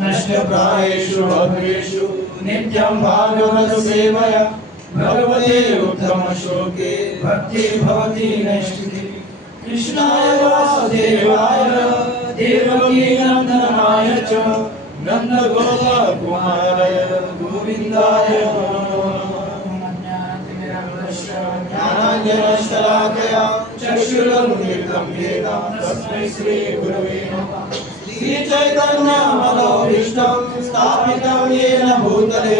नष्टप्रायेषु भद्रेषु नित्यं भागवत सेवया भगवते उत्तम श्लोके भक्ति भवति नैष्ठिकी। कृष्णाय वासुदेवाय देवकी नंदनाय च नन्दगोपकुमाराय गोविन्दाय नमो नमः। ज्ञानाञ्जनशलाकया चक्षुरुन्मिलितं येन तस्मै श्रीगुरवे नमः। श्रीचैतन्यमनोभीष्टं स्थापितं येन भूतले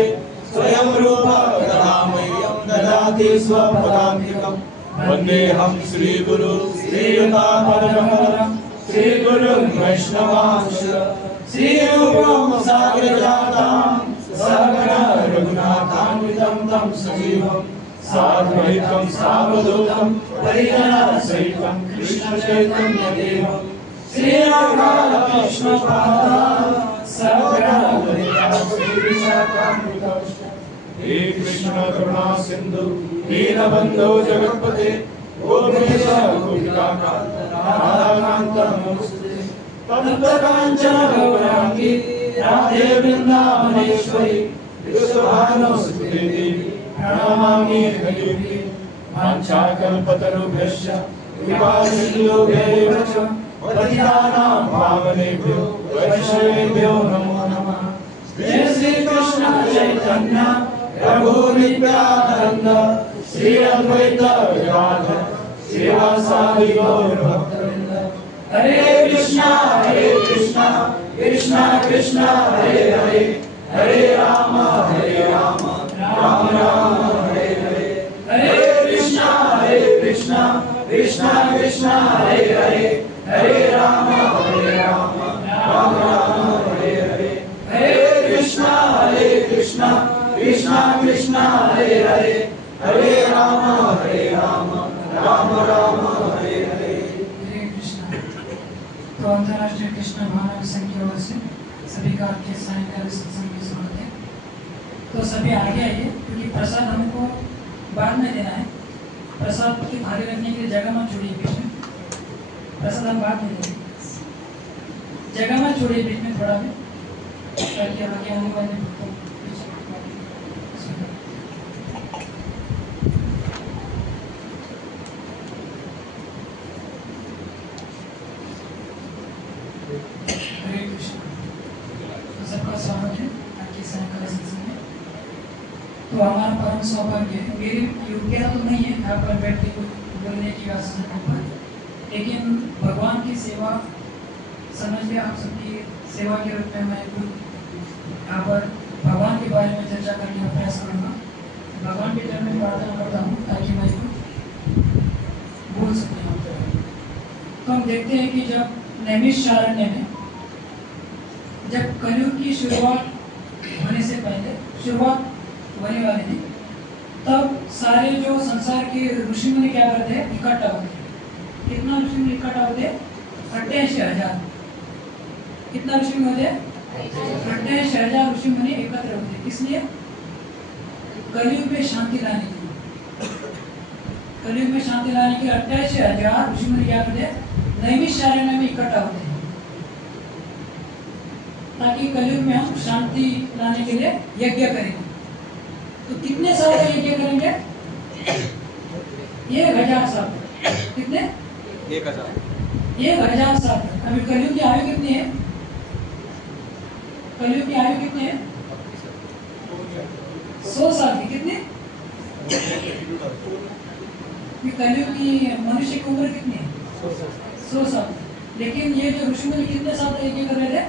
स्वयं रूप कदा मह्यं ददाति स्वपदान्तिकं। वन्देऽहं श्रीगुरु श्रीयुतापरमहरं श्रीगुरुं वैष्णवांश्च श्रीरूपं साग्रजातं सहगण रघुनाथान्वितं तं सजीवं साद्वैतं सावधूतं परिजनसहितं कृष्णचैतन्यदेवं श्री राधा कृष्ण हे कृष्ण करुणा सिंधु दीनबंधो जगत्पते गोपेश गोपिकाकांत राधाकांत नमोस्तुते। तप्त कांचन गौरांगी राधे वृंदावनेश्वरी विश्वभानुसुते देवी प्रणमामि हरिप्रिये। वाञ्छाकल्पतरुभ्यश्च कृपासिन्धुभ्यैव च पतितानां पावनेभ्यो वैष्णवेभ्यो नमो नमः। जय श्री कृष्ण चैतन्य प्रभु नित्यानंद श्री अद्वैत गदाधर श्रीवासादि गौर भक्तवृंद। हरे कृष्णा कृष्णा कृष्णा हरे हरे हरे राम राम राम हरे हरे। हरे कृष्णा कृष्णा कृष्णा हरे हरे हरे राम राम राम हरे हरे। हरे कृष्णा कृष्णा कृष्णा हरे हरे हरे राम राम राम हरे हरे। हरे कृष्णा। तो अंतर्राष्ट्रीय कृष्ण भावना संघ की ओर से सभी का आपके सायंकाल सत्संग में स्वागत है। तो सभी आगे आइए क्योंकि प्रसाद हमको बाद में देना है। प्रसाद की थाली रखने के लिए जगह मत छोड़िए बीच में। प्रसाद हम बाद में देंगे, जगह मत छोड़िए बीच में थोड़ा भी, ताकि आगे आने वाले भक्तों को हरे कृष्ण। तो सबका स्वागत है आज के सायंकाल सत्संग में। तो हमारा परम सौभाग्य है, मेरी योग्यता तो नहीं है यहाँ पर बैठ के बोलने की आसन पर, लेकिन भगवान की सेवा समझिए, आप सबकी सेवा के रूप में मैं कुछ यहाँ पर भगवान के बारे में चर्चा करने का प्रयास करूँगा। भगवान के चरण में प्रार्थना करता हूँ ताकि मैं कुछ बोल सकूँ। तो हम देखते हैं कि जब नैमिषारण्य में जब कलयुग की शुरुआत होने से पहले शुरुआत होने वाली थी, तब सारे जो संसार के ऋषि मुनि क्या करते हैं, इकट्ठा होते हैं। कितना ऋषि मुनि इकट्ठा होते हैं? 88,000। कितना ऋषि मुनि होते हैं? 88,000 ऋषि मुनि एकत्र होते हैं। किस लिए? कलयुग में शांति लाने के लिए, कलयुग में शांति लाने के लिए 88,000 ऋषि मुनि क्या करते हैं, नैमिषारण्य में इकट्ठा होते हैं, ताकि कलयुग में हम शांति लाने के लिए यज्ञ करेंगे। तो कितने साल का यज्ञ करेंगे? 1000 साल। कितने? 1000 साल। अभी कलयुग की आयु कितनी है? कलयुग की आयु कितनी है? 100 साल की। कितनी? कलयुग की मनुष्य की उम्र कितनी है? 100 साल। लेकिन ये जो ऋषि मुनि कितने साल तक यज्ञ कर रहे थे?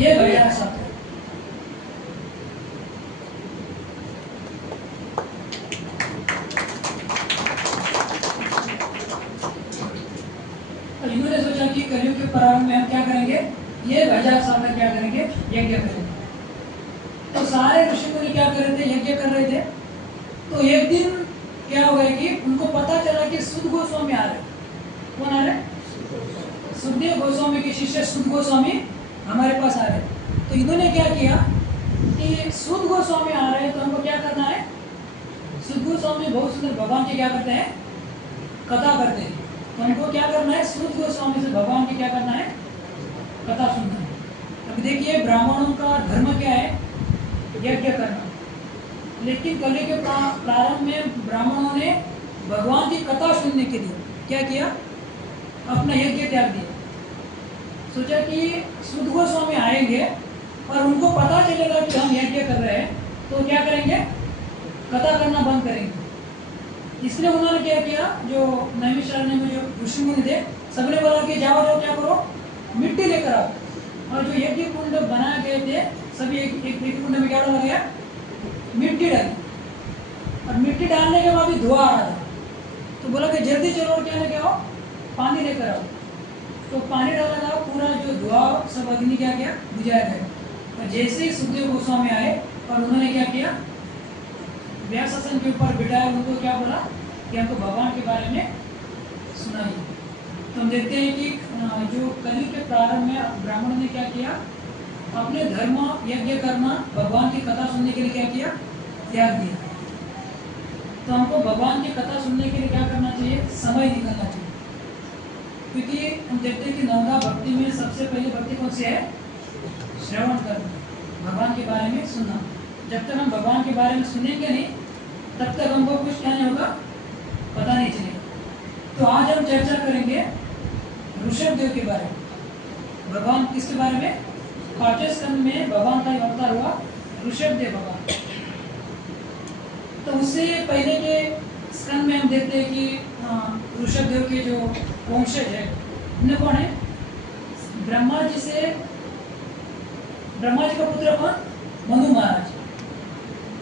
1000 साल। इन्होंने सोचा कि कलयुग के प्रारंभ में हम क्या करेंगे, 1000 साल तक क्या करेंगे, यज्ञ करेंगे। तो सारे ऋषि मुनि क्या कर रहे थे, यज्ञ कर रहे थे। तो एक दिन क्या हो गया कि उनको पता चला कि सुध गोस्वामी आ रहे। कौन आ रहे? सुखदेव गोस्वामी के शिष्य सुध गोस्वामी हमारे पास आ रहे। तो इन्होंने क्या किया कि सुध गोस्वामी आ रहे हैं तो हमको क्या करना है, सुध गोस्वामी बहुत सुंदर भगवान की क्या करते हैं, कथा करते हैं। तो हमको क्या करना है, सुध गोस्वामी से भगवान की क्या करना है, कथा सुनना है। अब देखिए ब्राह्मणों का धर्म क्या है, यज्ञ करना। लेकिन कलयुग के प्रारंभ में ब्राह्मणों ने भगवान की कथा सुनने के लिए क्या किया, अपना यज्ञ त्याग दिया। सोचा कि सुध गोस्वामी आएंगे और उनको पता चलेगा कि हम यज्ञ कर रहे हैं, तो क्या करेंगे, कथा करना बंद करेंगे। इसलिए उन्होंने क्या किया, जो नैमिषारण्य में जो ऋषि मुनि थे सबने बोला कि जाओ जाओ क्या करो, मिट्टी लेकर आओ। और जो यज्ञ कुंड बनाए गए थे सभी एक यज्ञ कुंड में क्या डाला गया, मिट्टी डाली। और मिट्टी डालने के बाद भी धुआं आ रहा था। तो बोला कि जल्दी चलो और क्या लेके आओ, पानी लेकर आओ। तो पानी डाला था, पूरा जो धुआं सब अग्नि क्या किया, बुझाया गया। और जैसे ही सुखदेव गोस्वामी आए और उन्होंने क्या किया, व्यासासन के ऊपर बिठाया, उनको क्या बोला कि हमको भगवान के बारे में सुनाइए। तो हम देखते हैं कि जो कलयुग के प्रारंभ में ब्राह्मणों ने क्या किया, अपने धर्म यज्ञ करना, भगवान की कथा सुनने के लिए क्या किया, त्याग दिया। तो हमको भगवान की कथा सुनने के लिए क्या करना चाहिए, समय निकालना चाहिए। क्योंकि हम देखते हैं कि नवदा भक्ति में सबसे पहले भक्ति कौन सी है, श्रवण करना, भगवान के बारे में सुनना। जब तक हम भगवान के बारे में सुनेंगे नहीं तब तक हमको कुछ क्या नहीं होगा, पता नहीं चलेगा। तो आज हम चर्चा करेंगे ऋषभ देव के बारे में। भगवान किसके बारे में, 5वें स्कंद में भगवान का अवतार हुआ ऋषभ देव भगवान। तो उससे पहले के स्कंद में हम देखते हैं कि ऋषभ देव के जो वंशज है उन्हें कौन है, ब्रह्मा जी का पुत्र कौन, मनु महाराज।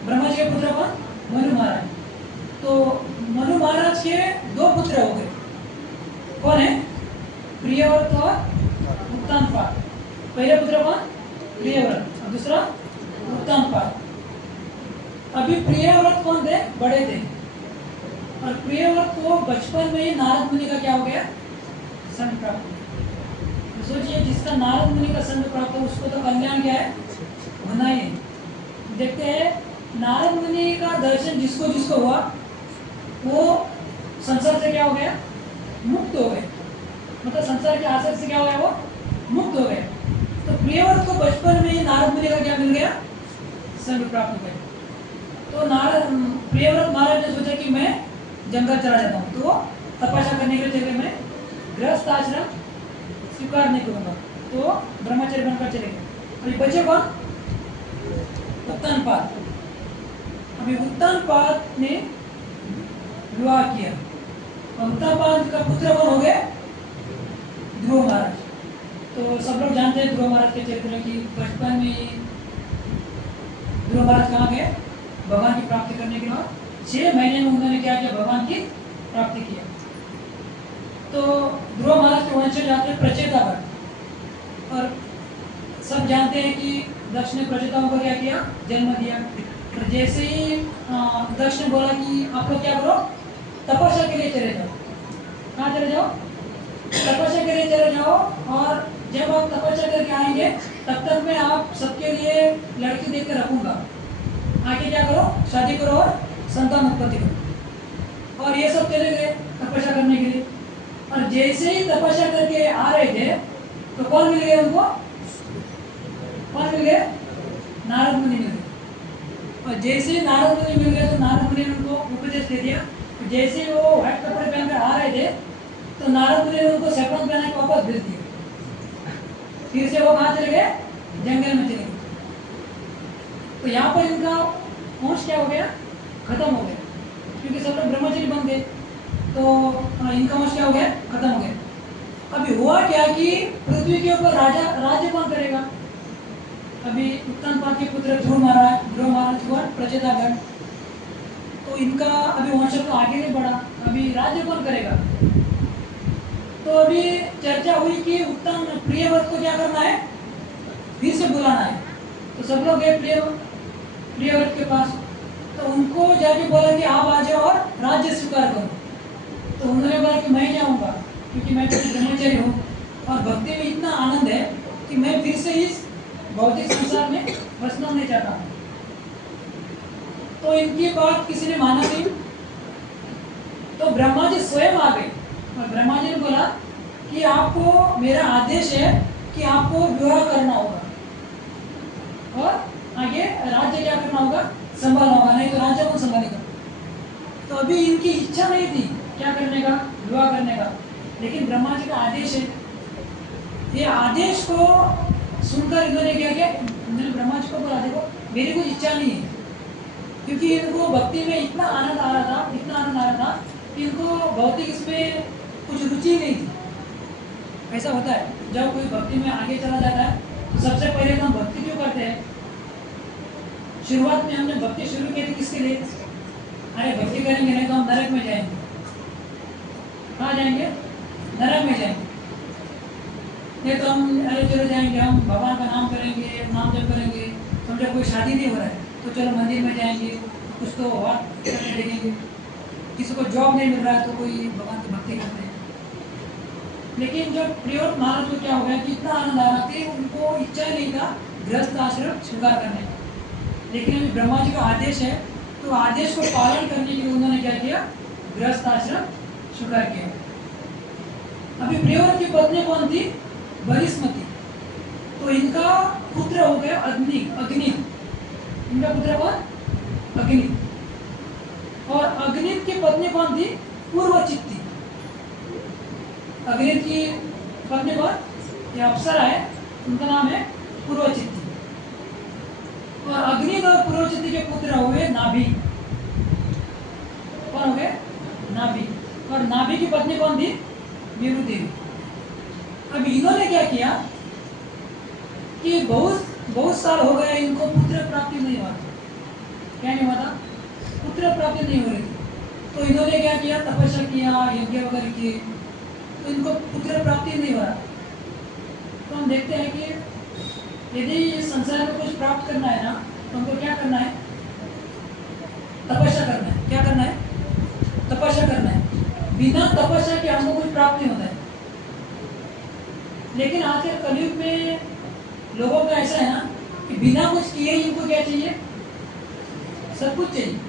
ब्रह्मा जी का पुत्र कौन, मनु महाराज। तो मनु महाराज के 2 पुत्र हो गए। कौन है, प्रियव्रत और उत्तानपाद। पहला पुत्र कौन, प्रियव्रत, और दूसरा उत्तानपाद। अभी प्रियव्रत कौन थे, बड़े थे। और प्रियव्रत को बचपन में ही नारद मुनि का क्या हो गया, संग प्राप्त हो गया। तो सोचिए जिसका नारद मुनि का संग प्राप्त हो उसको तो कल्याण क्या है, होना ही है। देखते हैं नारद मुनि का दर्शन जिसको जिसको हुआ वो संसार से क्या हो गया, मुक्त हो गए। मतलब संसार के आसक्ति से क्या हो गया, वो मुक्त हो गए। तो प्रियव्रत को बचपन में ही नारद मुनि का क्या मिल गया, संग प्राप्त हो गया। तो प्रियव्रत महाराज ने सोचा कि मैं जंगल चला जाता हूँ। तो वो तपस्या करने के लिए चले, मैं गृहस्थ आश्रम स्वीकार नहीं करूंगा। तो ब्रह्मचर्य बनकर चले गए। अभी बचे कौन, उत्तानपाद। अभी उत्तानपाद ने विवाह किया और उत्तानपाद का पुत्र कौन हो गए, ध्रुव महाराज। तो सब लोग जानते हैं ध्रुव महाराज के चरित्र की। बचपन में ध्रुव महाराज कहाँ गए, भगवान की प्राप्ति करने के बाद 6 महीने में उन्होंने क्या किया, भगवान की प्राप्ति किया। तो ध्रुव महाराज के वंशज आते प्रचेता भट्ट। और सब जानते हैं कि दक्ष ने प्रचेताओं को क्या किया, जन्म दिया। तो जैसे ही दक्ष ने बोला कि आप लोग क्या करो, तपस्या के लिए चले जाओ। कहाँ चले जाओ, तपस्या के लिए चले जाओ। और जब आप तपस्या करके आएंगे तब तक मैं आप सबके लिए लड़की देख कर रखूंगा। आके क्या करो, शादी करो और संतान उत्पत्ति करो। और ये सब चले गए तपस्या करने के लिए। और जैसे ही तपस्या करके आ रहे थे तो कौन मिल गए उनको? कौन मिल गए? नारद मुनि मिल गए। और जैसे ही नारद मुनि मिल गए तो नारद मुनि ने उनको उपदेश दे दिया। जैसे ही वो व्हाइट कपड़े पहनकर आ रहे थे तो नारद मुनि ने उनको सैफरन पहना के वापस भेज दिया। फिर से वो कहाँ चले गए? जंगल में चले गए। तो यहाँ पर इनका वंश क्या हो गया? खत्म हो गया, क्योंकि सब लोग ब्रह्मचारी बन गए। तो इनका वंश क्या हो गया? खत्म हो गया। अभी हुआ क्या कि पृथ्वी के ऊपर राजा राज्य कौन करेगा? अभी उत्तानपाद के पुत्र ध्रुव महाराज हुआ प्रचेतागढ़। तो इनका अभी वंश तो आगे नहीं बढ़ा, अभी राज्य कौन करेगा? तो अभी चर्चा हुई कि उत्तम प्रियव्रत को क्या करना है? फिर से बुलाना है। तो सब लोग गए प्रियव्रत के पास। तो उनको जाके बोला कि आप आ जाओ और राज्य स्वीकार करो। तो उन्होंने बोला कि मैं जाऊंगा, क्योंकि मैं तो ब्रह्मचारी हूँ और भक्ति में इतना आनंद है कि मैं फिर से इस भौतिक संसार में फंसना नहीं चाहता। तो इनकी बात किसी ने माना नहीं। तो ब्रह्मा जी स्वयं आ गए और ब्रह्मा जी ने बोला कि आपको मेरा आदेश है कि आपको विवाह करना होगा और आगे राज्य क्या करना होगा? संभालना होगा, नहीं तो राज्य कौन संभालेगा? तो अभी इनकी इच्छा नहीं थी क्या करने का? विवाह करने का। लेकिन ब्रह्मा जी का आदेश है। ये आदेश को सुनकर इन्होंने क्या किया? इन्होंने ब्रह्मा जी को बोला देखो मेरी कुछ इच्छा नहीं है, क्योंकि इनको भक्ति में इतना आनंद आ रहा था, इतना आनंद आ रहा था कि इनको भौतिक इसमें कुछ रुचि नहीं थी। ऐसा होता है जब कोई भक्ति में आगे चला जाता है तो सबसे पहले तो हम भक्ति क्यों करते हैं? शुरुआत में हमने भक्ति शुरू की थी किसके लिए? अरे भक्ति करेंगे नहीं तो हम नरक में जाएंगे। कहाँ जाएंगे? नरक में जाएंगे। नहीं तो हम अरे चलो जाएंगे, हम भगवान का नाम करेंगे, नाम जप करेंगे। समझो कोई शादी नहीं हो रहा है तो चलो मंदिर में जाएंगे, कुछ तो करके देखेंगे। किसी को जॉब नहीं मिल रहा है तो कोई भगवान की भक्ति करते हैं। लेकिन जब प्रियव्रत महाराज को क्या हो गया कि इतना आनंद आ रहा था, उनको इच्छा ही नहीं था गृहस्थ आश्रम स्वीकार करने का। लेकिन अभी ब्रह्मा जी का आदेश है तो आदेश को पालन करने के लिए उन्होंने क्या किया? गृहस्थ आश्रम स्वीकार किया। अभी प्रियव्रत की पत्नी कौन थी? बरिष्मती। तो इनका पुत्र हो गया अग्नि। इनका पुत्र कौन? अग्नि। और अग्नित की पत्नी कौन थी? पूर्वचित्ती। अग्नित की पत्नी कौन? ये अप्सरा है, उनका नाम है पूर्वचित्ती। और अग्नि और पूर्वचित्ती के पुत्र हुए नाभि। कौन हो गए? नाभि। और नाभि की पत्नी कौन थी? वीरू देवी। अब इन्होंने क्या किया कि बहुत साल हो गए इनको पुत्र प्राप्ति नहीं हुआ। क्या नहीं हुआ था? पुत्र प्राप्ति नहीं हो रही थी। तो इन्होंने क्या किया? तपस्या किया, यज्ञ वगैरह किए, तो इनको पुत्र प्राप्ति नहीं हो रहा। तो हम देखते हैं कि यदि इस संसार में कुछ प्राप्त करना है ना तो हमको क्या करना है? तपस्या करना है। क्या करना है? तपस्या करना है। बिना तपस्या के हमको कुछ प्राप्त नहीं होता है। लेकिन आज के कलयुग में लोगों का ऐसा है ना कि बिना कुछ किए ही इनको क्या चाहिए? सब कुछ चाहिए।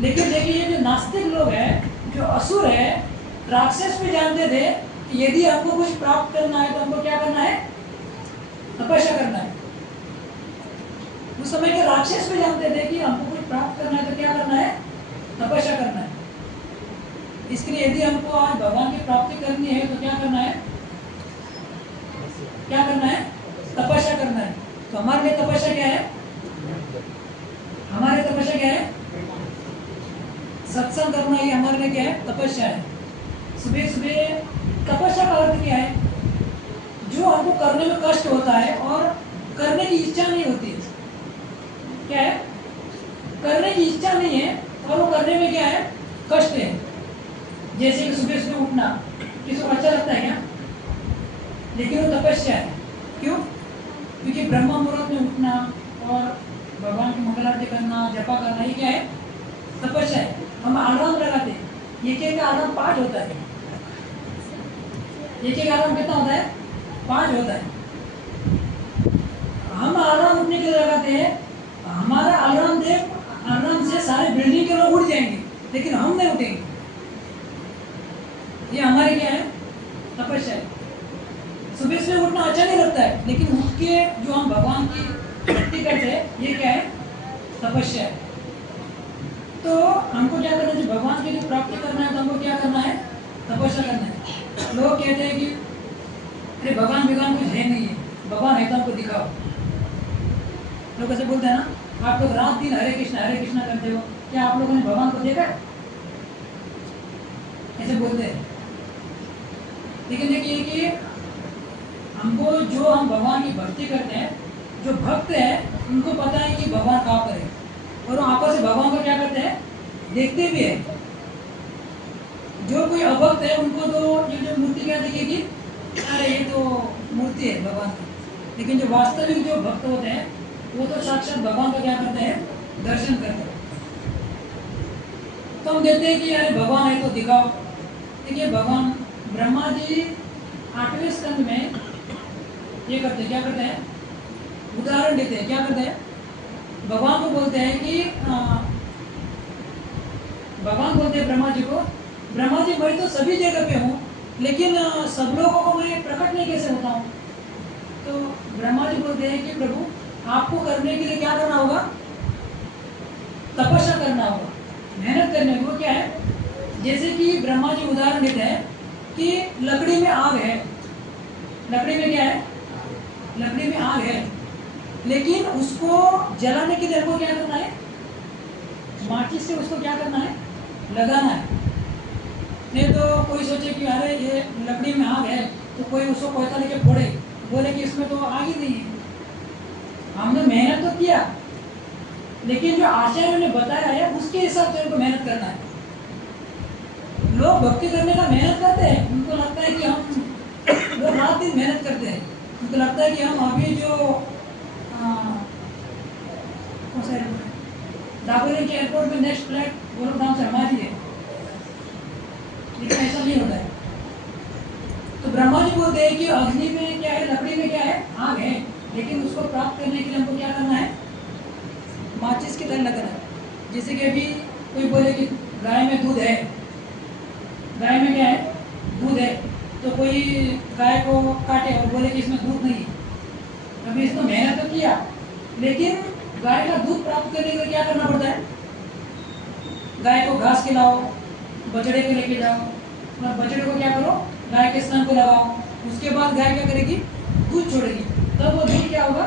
लेकिन देखिए ये जो नास्तिक लोग हैं, जो असुर है, राक्षस भी जानते थे कि यदि हमको कुछ प्राप्त करना है तो हमको क्या करना है? तपस्या करना है। उस समय के राक्षस भी जानते थे कि हमको कुछ प्राप्त करना है तो क्या करना है? तपस्या करना है। इसके लिए यदि हमको आज भगवान की प्राप्ति करनी है तो क्या करना है? क्या करना है? तपस्या करना है। तो हमारे लिए तपस्या क्या है? हमारे तपस्या क्या है? सत्संग करना ही हमारे लिए क्या है? तपस्या है। सुबह सुबह तपस्या का अर्थ क्या है? जो हमको करने में कष्ट होता है और करने की इच्छा नहीं होती है। क्या है? करने की इच्छा नहीं है और वो करने में क्या है? कष्ट है। जैसे कि सुबह सुबह उठना किसी को अच्छा लगता है क्या? लेकिन वो तपस्या है। क्यों? क्योंकि ब्रह्म मुहूर्त में उठना और भगवान की मंगल आरती करना, जपा करना, ये क्या है? तपस्या है। हम अलार्म लगाते हैं, एक अलार्म 5 होता है। एक अलार्म कितना होता है? 5 होता है। हम अलार्म उठने के लिए लगाते हैं, हमारा अलार्म से सारे बिल्डिंग के लोग उठ जाएंगे, लेकिन हम नहीं उठेंगे। ये हमारी क्या है? तपस्या है। सुबह से उठना अच्छा नहीं लगता है, लेकिन उठ के जो हम भगवान की भक्ति करते हैं, ये क्या है? तपस्या है। तो हमको क्या करना चाहिए? भगवान की जो प्राप्ति करना है तो हमको क्या करना है? तपस्या करना है। लोग कहते हैं कि अरे भगवान कुछ है नहीं है, भगवान है तो हमको दिखाओ। लोग ऐसे बोलते हैं ना, आप लोग रात दिन हरे कृष्णा करते हो, क्या आप लोगों ने भगवान को देखा है? ऐसे बोलते हैं। लेकिन देखिए कि हमको जो हम भगवान की भक्ति करते हैं, जो भक्त है उनको पता है कि भगवान कहाँ पर है, और वो आपस में भगवान को क्या करते हैं? देखते भी है। जो कोई अभक्त है उनको तो ये जो मूर्ति क्या दिखेगी, अरे ये तो मूर्ति है भगवान की। लेकिन जो वास्तविक जो भक्त होते हैं वो तो साक्षात भगवान का क्या करते हैं? दर्शन करते हैं। तो हम देखते हैं कि अरे भगवान है तो दिखाओ। देखिए भगवान ब्रह्मा जी 8वें स्कंद में ये करते हैं, क्या करते हैं? उदाहरण देते हैं। क्या करते हैं? भगवान को बोलते हैं कि भगवान बोलते हैं ब्रह्मा जी को, ब्रह्मा जी मैं तो सभी जगह पे हूँ, लेकिन सब लोगों को मैं प्रकट नहीं कैसे होता हूँ। तो ब्रह्मा जी बोलते हैं कि प्रभु आपको करने के लिए क्या करना होगा? तपस्या करना होगा, मेहनत करने को। क्या है? जैसे कि ब्रह्मा जी उदाहरण देते हैं कि लकड़ी में आग है। लकड़ी में क्या है? लकड़ी में आग है, लेकिन उसको जलाने के लिए हमको क्या करना है? माचिस से उसको क्या करना है? लगाना है। नहीं तो कोई सोचे कि अरे ये लकड़ी में आग है, तो कोई उसको कोयता लेके फोड़े, बोले कि इसमें तो आग ही नहीं है। हमने मेहनत तो किया, लेकिन जो आचार्यों ने बताया है उसके हिसाब से उनको मेहनत करना है। लोग भक्ति करने का मेहनत करते हैं, उनको लगता है कि हम लोग रात दिन मेहनत करते हैं। उनको लगता है कि हम अभी जो दापोली के एयरपोर्ट में नेक्स्ट फ्लाइट गोरखधाम से हमारी है, लेकिन ऐसा नहीं होता है। तो ब्रह्मा जी बोलते हैं कि अग्नि में क्या है? लकड़ी में क्या है? आग है, लेकिन उसको प्राप्त करने के लिए हमको क्या करना है? माचिस की तरह लगना है। जैसे कि अभी कोई बोले कि गाय में दूध है, गाय में क्या है? दूध है, तो कोई गाय को काटे और बोले कि इसमें दूध नहीं है। अभी इसको मेहनत तो किया, लेकिन गाय का दूध प्राप्त करने के लिए क्या करना पड़ता है? गाय को घास खिलाओ, बछड़े को लेके जाओ, और बछड़े को क्या करो? गाय के स्तन को लगाओ। उसके बाद गाय क्या करेगी? दूध छोड़ेगी, तब वो दूध क्या होगा?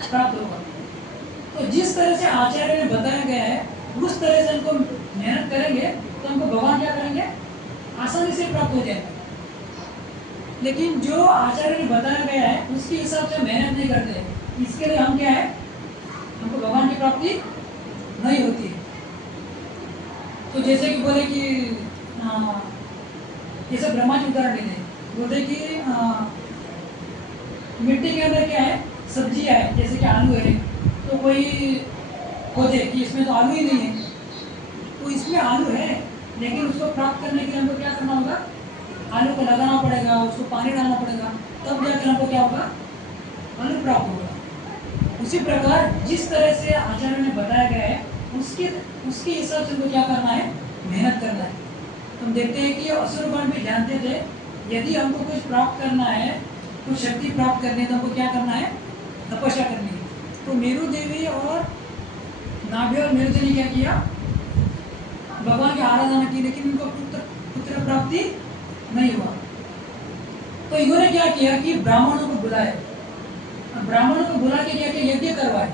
प्राप्त होगा। तो जिस तरह से आचार्य ने बताया गया है, उस तरह से हमको मेहनत करेंगे तो हमको भगवान क्या करेंगे? आसानी से प्राप्त हो जाएगा। लेकिन जो आचार्य ने बताया गया है उसके हिसाब से मेहनत नहीं करते, इसके लिए हम क्या है? हमको भगवान की प्राप्ति नहीं होती है। तो जैसे कि बोले कि जैसे ब्रह्मा जी उदाहरण लेते हैं, बोलते कि मिट्टी के अंदर क्या है? सब्जियां है, जैसे कि आलू है, तो कोई खोजे कि इसमें तो आलू ही नहीं है, तो इसमें आलू है, लेकिन उसको प्राप्त करने के लिए हमको क्या करना होगा? आलू को लगाना पड़ेगा, उसको पानी डालना पड़ेगा, तब जाकर हमको क्या होगा? आलू प्राप्त होगा। उसी प्रकार जिस तरह से आचार्य ने बताया गया है उसके हिसाब से हमको क्या करना है? मेहनत करना है। तुम देखते हैं कि असुरगण भी जानते थे यदि हमको कुछ प्राप्त करना है, कुछ शक्ति प्राप्त करनी है, तो हमको क्या करना है? तपस्या करनी है। तो मेरु देवी और नाभि और मेरु ने क्या किया? भगवान की आराधना की, लेकिन उनको पुत्र प्राप्ति नहीं हुआ। तो इन्होंने क्या किया कि ब्राह्मणों को बुलाए, ब्राह्मणों को बुला के क्या किया? यज्ञ करवाए।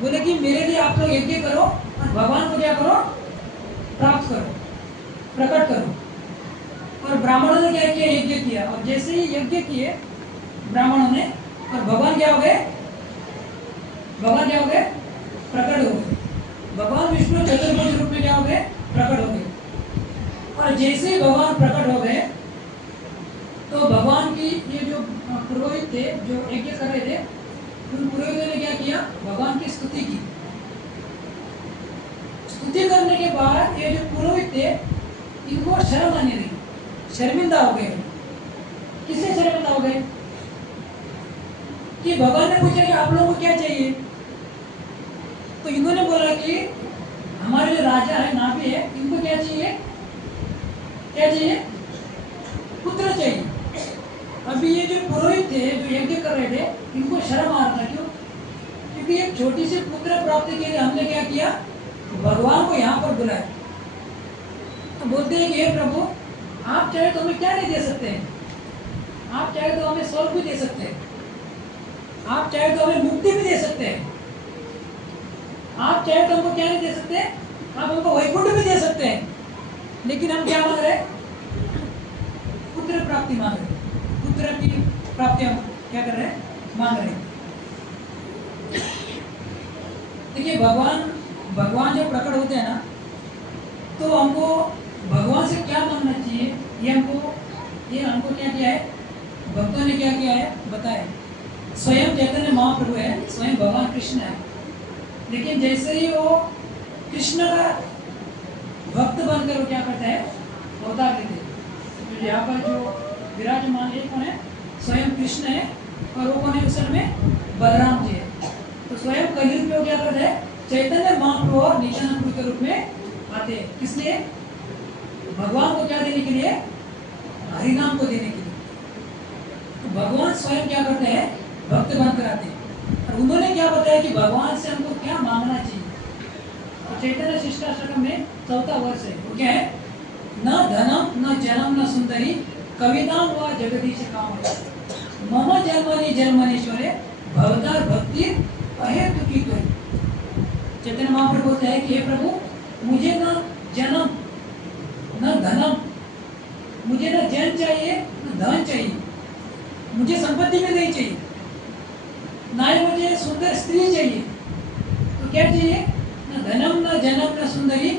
बोले कि मेरे लिए आप लोग यज्ञ करो और भगवान को क्या करो? प्राप्त करो, प्रकट करो। और ब्राह्मणों ने क्या किया? यज्ञ किया, और जैसे ही यज्ञ किए ब्राह्मणों ने, और भगवान क्या हो गए? भगवान क्या हो गए? प्रकट हो गए। भगवान विष्णु चतुर्भुज रूप में क्या हो गए? प्रकट हो गए। और जैसे ही भगवान प्रकट हो गए तो भगवान की ये जो पुरोहित थे जो यज्ञ कर रहे थे, उन पुरोहितों ने क्या किया? भगवान की स्तुति की। स्तुति करने के बाद ये जो पुरोहित थे इनको शर्म आने लगी, शर्मिंदा हो गए। किससे शर्मिंदा हो गए? कि भगवान ने पूछा कि आप लोगों को क्या चाहिए? तो इन्होंने बोला कि हमारे जो राजा है नाभि है, इनको क्या चाहिए, क्या चाहिए, पुत्र चाहिए। अभी ये जो पुरोहित थे जो यज्ञ कर रहे थे, इनको शर्म आ रहा था। क्यों? क्योंकि एक छोटी सी पुत्र प्राप्ति के लिए हमने क्या किया, भगवान को यहाँ पर बुलाया। तो बोलते हैं कि हे प्रभु, आप चाहे तो हमें क्या नहीं दे सकते हैं, आप चाहे तो हमें स्वर्ग भी दे सकते हैं, आप चाहे तो हमें मुक्ति भी दे सकते हैं, आप चाहे तो हमको क्या नहीं दे सकते, आप हमको वैकुंठ भी दे सकते हैं, लेकिन हम क्या मांग रहे हैं, पुत्र प्राप्ति मांग रहे हैं, पुत्र की प्राप्ति हम क्या कर रहे हैं, मांग रहे हैं। देखिए भगवान जब प्रकट होते हैं ना, तो हमको भगवान से क्या मांगना चाहिए, ये हमको क्या किया है, भक्तों ने क्या किया है बताया। स्वयं चैतन्य महाप्रभु है, स्वयं भगवान कृष्ण है, लेकिन जैसे ही वो कृष्ण का भक्त बनकर वो क्या करता है, अवतार लेते हैं। तो यहाँ पर जो विराजमान है कौन है, स्वयं कृष्ण है, और वो कौन है असल में, बलराम जी है। तो स्वयं कलयुग में क्या करता है, चैतन्य महाप्रभु और नित्यानंद प्रभु के रूप में आते हैं। किस लिए, भगवान को क्या देने के लिए, हरिनाम को देने के लिए। तो भगवान स्वयं क्या करते हैं, भक्त बनकर आते हैं। और उन्होंने क्या बताया कि भगवान से हमको क्या मांगना चाहिए। तो चैतन्य शिष्टाष्टकम में 4वां वर्ष है, वो क्या है, न धनम न जन्म न सुंदरी कविताम व जगदीश काम मम जन्मनि जन्मनीश्वरे भवतार भक्ति अहेतु की कोई। चैतन्य महाप्रभु बोलते हैं कि हे प्रभु, मुझे न जन्म न धनम, मुझे न जन चाहिए न धन चाहिए, मुझे संपत्ति भी नहीं चाहिए, ना ही मुझे सुंदर स्त्री चाहिए। तो क्या चाहिए, न धनम न जन्म न सुंदरी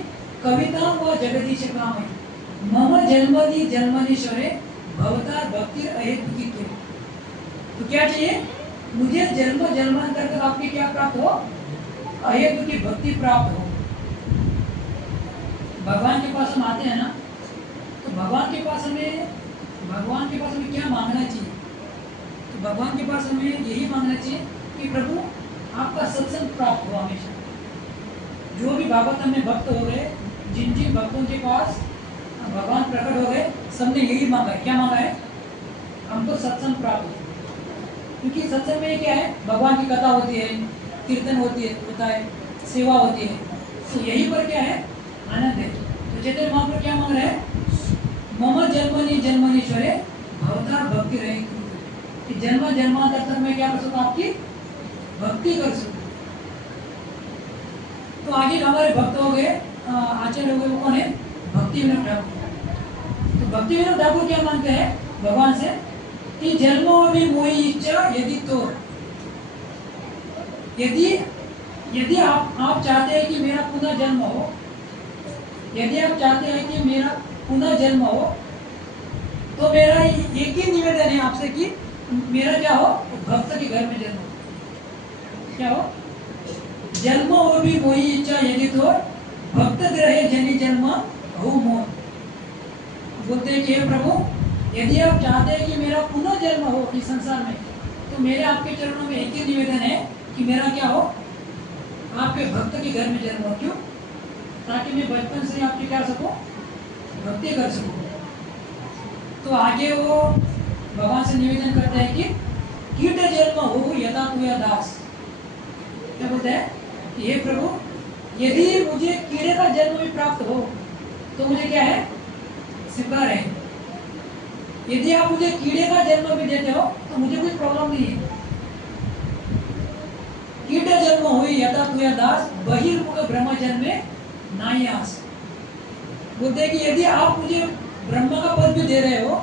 कविता व जगदीश काम मम जन्मनि जन्मनीश्वरे भवतार भक्ति अहेतु की कोई। तो क्या चाहिए, मुझे जन्म जन्मांतर तक आपकी क्या प्राप्त हो, अहेतु की भक्ति प्राप्त हो। भगवान के पास हम आते हैं ना, तो भगवान के पास हमें क्या मांगना चाहिए। तो भगवान के पास हमें यही मांगना चाहिए कि प्रभु आपका सत्संग प्राप्त हो हमेशा। जो भी भागवत में भक्त हो गए, जिन जिन भक्तों के पास भगवान प्रकट हो गए, सबने यही मांगा है। क्या मांगा है, हमको सत्संग प्राप्त हो। क्योंकि सत्संग में क्या है, भगवान की कथा होती है, कीर्तन होता है, सेवा होती है। तो यही पर क्या है, आनंद है। तो चैतन्य महाप्रभु क्या मांग रहे हैं, मम जन्मनि जन्मनीश्वरे भवतार भक्ति रहे कि जन्म जन्मांतर तक मैं क्या कर सकूं, आपकी भक्ति कर सकूं। तो आगे हमारे भक्त हो गए, आचार्य हो गए, वो कौन है, भक्ति विनोद ठाकुर। तो भक्ति विनोद ठाकुर क्या मांगते हैं भगवान से कि जन्मों में मोही इच्छा यदि तो, यदि आप चाहते हैं कि मेरा पुनः जन्म हो, यदि आप चाहते हैं कि मेरा पुनः जन्म हो, तो मेरा एक ही निवेदन है आपसे कि मेरा क्या हो, भक्त के घर में जन्म हो। क्या हो, जन्म हो भी मोही इच्छा यदि तो भक्त ग्रहे जनि जन्म हो मोह। बोलते हैं कि हे प्रभु, यदि आप चाहते हैं कि मेरा पुनः जन्म हो इस संसार में, तो मेरे आपके चरणों में एक ही निवेदन है कि मेरा क्या हो, आपके भक्त के घर में जन्म हो। क्यों, ताकि मैं बचपन से आपकी क्या सकूं, भक्ति कर सकूं। तो आगे वो भगवान से निवेदन करते हैं कि कीट जन्म हो यथा तुया दास। क्या बोलते हैं कि हे प्रभु, यदि मुझे कीड़े का जन्म भी प्राप्त हो तो मुझे क्या है, स्वीकार है। यदि आप मुझे कीड़े का जन्म भी देते हो तो मुझे कोई प्रॉब्लम नहीं है। कीट जन्म हुई यथा तुया दास बहिर्मुख ब्रह्म जन्मे नायास। बोलते हैं कि यदि आप मुझे ब्रह्म का पद भी दे रहे हो,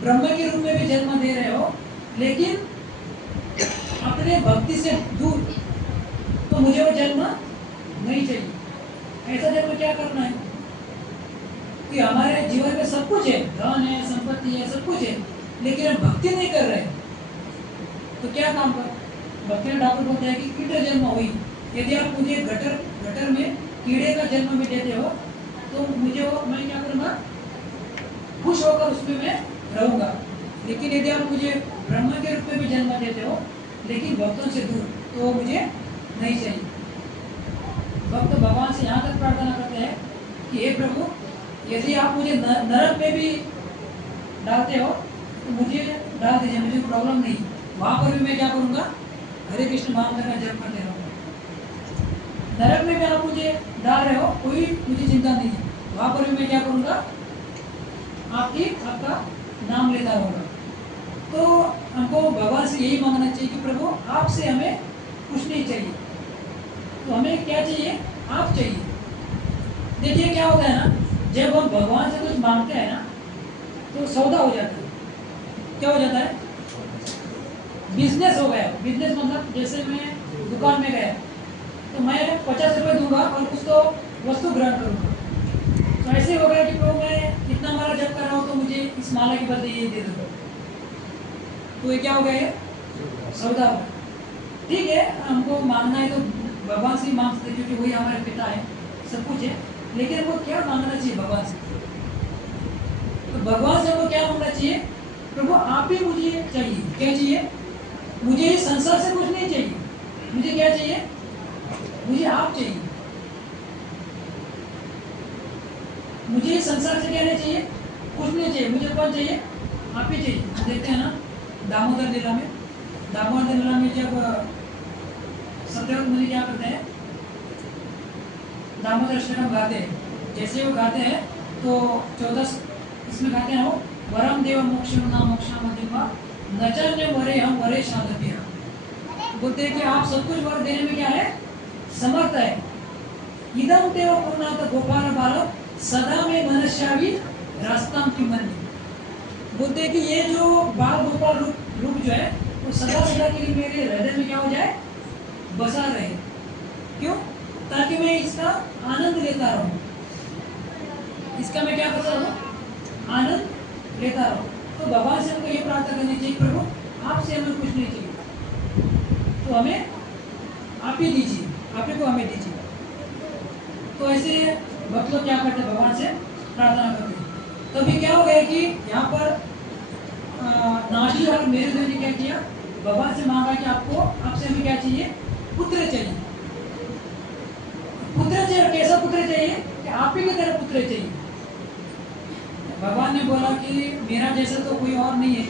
ब्रह्म के रूप में भी जन्म दे रहे हो, लेकिन अपने भक्ति से दूर, तो मुझे वो जन्म नहीं चाहिए। ऐसा जन्म क्या करना है कि हमारे जीवन में सब कुछ है, धन है, संपत्ति है, सब कुछ है, लेकिन हम भक्ति नहीं कर रहे, तो क्या काम कर। भक्ति ठाकुर बोलते हैं कि कीट जन्म हुई, यदि आप मुझे गटर में कीड़े का जन्म भी देते हो तो मुझे वो, मैं क्या करूँगा, खुश होकर उसमें मैं रहूँगा। लेकिन यदि आप मुझे ब्रह्म के रूप में भी जन्म देते हो, लेकिन भक्तों से दूर, तो मुझे नहीं चाहिए। भक्त भगवान से यहाँ तक प्रार्थना करते हैं कि हे प्रभु, यदि आप मुझे नरक में भी डालते हो तो मुझे डाल दीजिए, मुझे प्रॉब्लम नहीं। वहाँ पर भी मैं क्या करूँगा, हरे कृष्ण महामंत्र का जप करते रहूँगा। नरक में भी आप मुझे डाल रहे हो, कोई मुझे चिंता नहीं है, वहाँ पर भी मैं क्या करूँगा, आपका नाम लेता रहूँगा। तो हमको भगवान से यही मांगना चाहिए कि प्रभु आपसे हमें कुछ नहीं चाहिए, तो हमें क्या चाहिए, आप चाहिए। देखिए क्या होता है ना, जब हम भगवान से कुछ मांगते हैं ना तो सौदा हो जाता है। क्या हो जाता है, बिजनेस हो गया। बिजनेस मतलब जैसे मैं दुकान में गया तो मैं 50 रुपये दूंगा और कुछ तो वस्तु ग्रहण करूंगा। तो ऐसे हो गया कि प्रभु मैं इतना माला जप कर रहा हूँ तो मुझे इस माला के बदले ये दे दो, तो ये क्या हो गया, ये सौदा हो गया। ठीक है, हमको मांगना है तो भगवान से ही मांग सकते, क्योंकि वही हमारे पिता है, सब कुछ है। लेकिन हमको क्या मांगना चाहिए भगवान से, तो भगवान से हमको क्या मांगना चाहिए, प्रभु आप ही मुझे चाहिए। क्या चाहिए, मुझे इस संसार से कुछ नहीं चाहिए, मुझे क्या चाहिए, मुझे आप चाहिए। मुझे इस संसार से क्या नहीं चाहिए, कुछ नहीं चाहिए, मुझे कौन चाहिए, आप ही चाहिए। देखते हैं ना दामोदर लीला में, दामोदर लीला में जब सत्यव्रत मुनि क्या करते हैं, दामोदर अष्टकम गाते हैं। जैसे वो गाते हैं तो 14 इसमें गाते हैं वो, वरम देव मोक्षम नाम मोक्षा मध्यमा नचन्य वरे हम वरे शादव्य। बोलते हैं कि आप सब कुछ वर देने में क्या है, समर्थ है। इदम देव पूर्णात गोपाल बालक सदा में मनुष्यावी रास्ता की मन। बोलते हैं कि ये जो बाल गोपाल रूप जो है वो सदा सदा के लिए मेरे हृदय में क्या हो जाए, बसा रहे। क्यों, ताकि मैं इसका आनंद लेता रहूं, इसका मैं क्या करता रहूं, आनंद लेता रहूं। तो भगवान से हमको ये प्रार्थना करनी चाहिए, प्रभु आपसे हमें कुछ नहीं चाहिए, तो हमें आप ही दीजिए, आप ही को हमें दीजिए। तो ऐसे भक्त लोग क्या करते हैं, भगवान से प्रार्थना करते हैं। तो अभी क्या हो गया कि यहाँ पर नाडी और मेरे देव ने क्या किया, भगवान से मांगा कि आपको, आपसे हमें क्या चाहिए, पुत्र चाहिए। पुत्र चाहिए, कैसा पुत्र चाहिए, कि आप ही की तरह पुत्र चाहिए। भगवान ने बोला कि मेरा जैसा तो कोई और नहीं है।